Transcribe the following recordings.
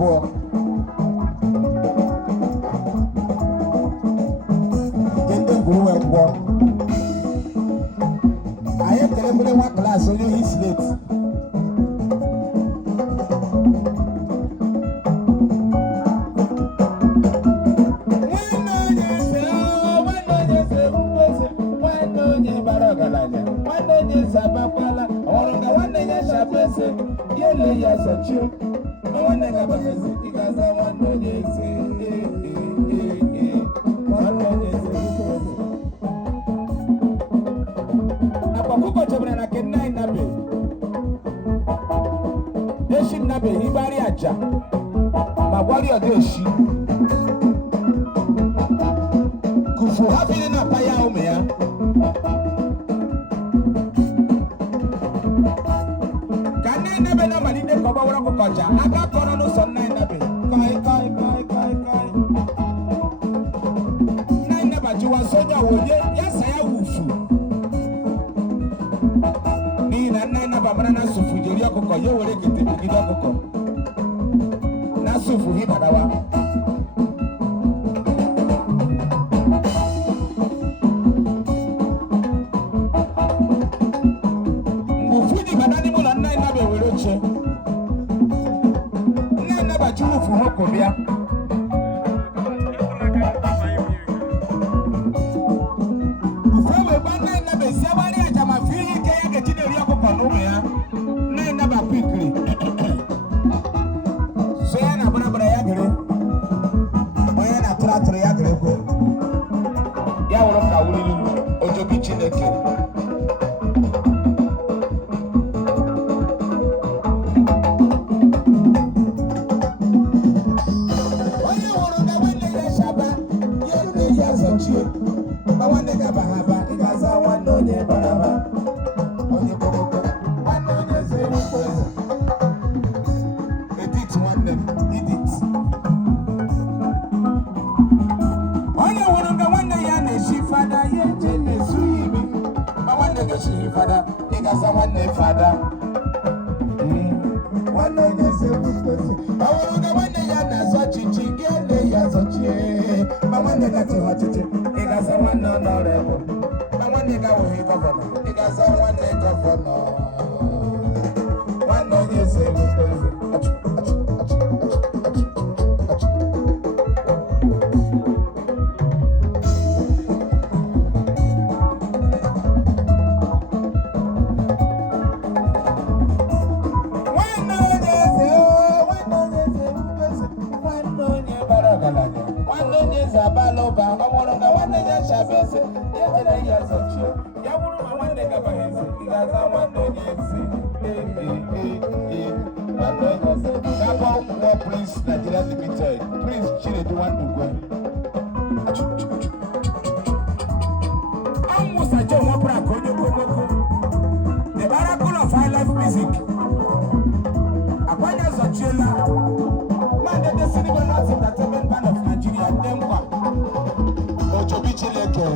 abụọ. Ndị ngwuru ngwọ. Anyị kelebere nwa klaasị onye ohi slate. Kufu hafili na paya umea. Kane nabe na malide koba wura kukocha. Aka kono no sonna nabe. Kai. Nai naba jiwa soja woye ya saya wufu. Ni na nai naba mana na sufu jeri akoko ye wore kete bigida akoko. Na sufu hi badawa. Prince Nigeria Limited. Prince Chinedu Wandugwe. Almost a John Wapra Konyo Komoko. The Oracle of High Life Music. Apanya Zochela. Man, the Cinema Arts Entertainment Band of Nigeria. Demwa. Ojobi Chileke.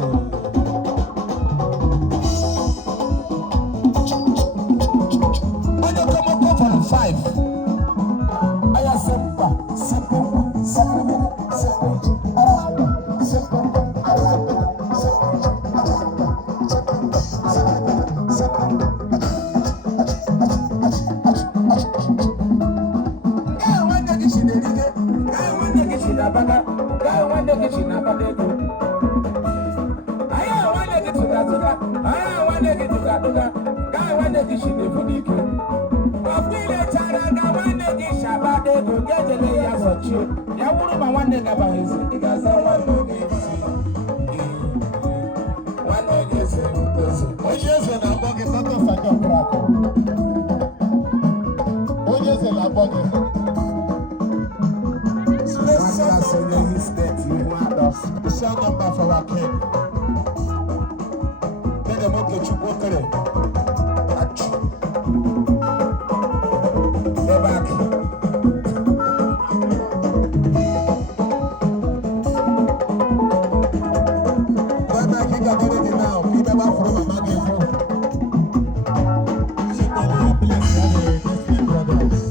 Special number for our king. Let them all get you water. Go back. Go back, you got everything now. Keep them up from a magic phone. She can be a place for the brothers.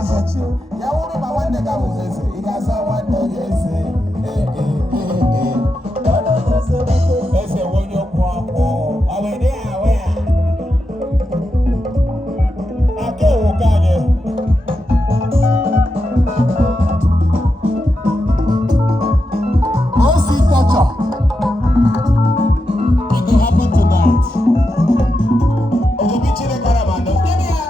azachi ya wụrụ ma nwanne gị abụghị eze ị ga-aza nwanne onye eze eze onye okwu ọkụ awere awe ya aka ewu ka anyị osi tọchọ it go happen tonight obi chere karamando gịnị ya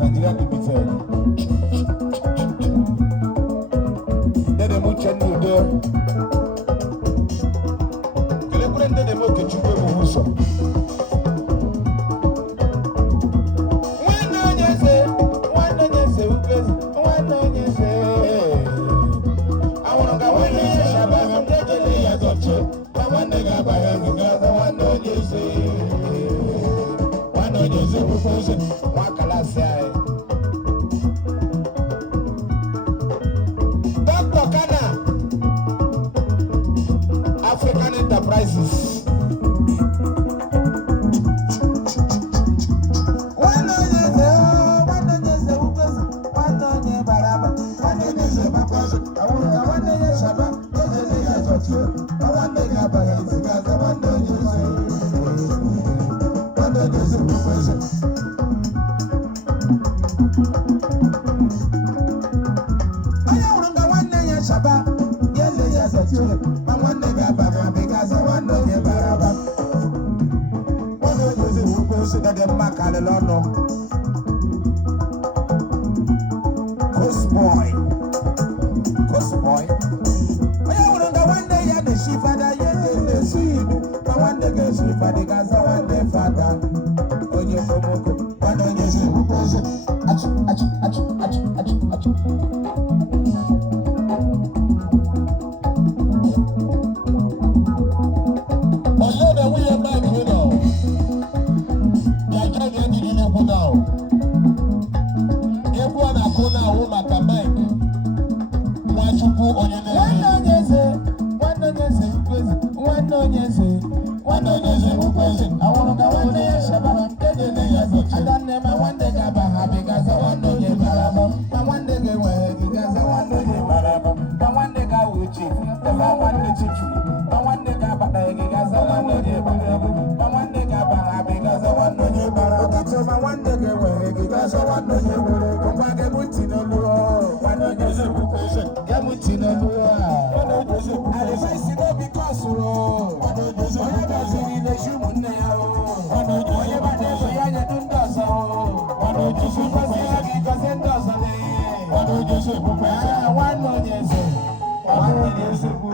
Nigeria Limited. Dede mucho nude. Kele kure ndede mo ke chukwe mo huso. Wano nyese ukezi. Wano nyese. Awono ga wano nyese shaba ndede ya zoche. Wano ga baya gaza wano nyese. Wano nyese ukezi. Wakala sai. African Enterprises. Coast boy. One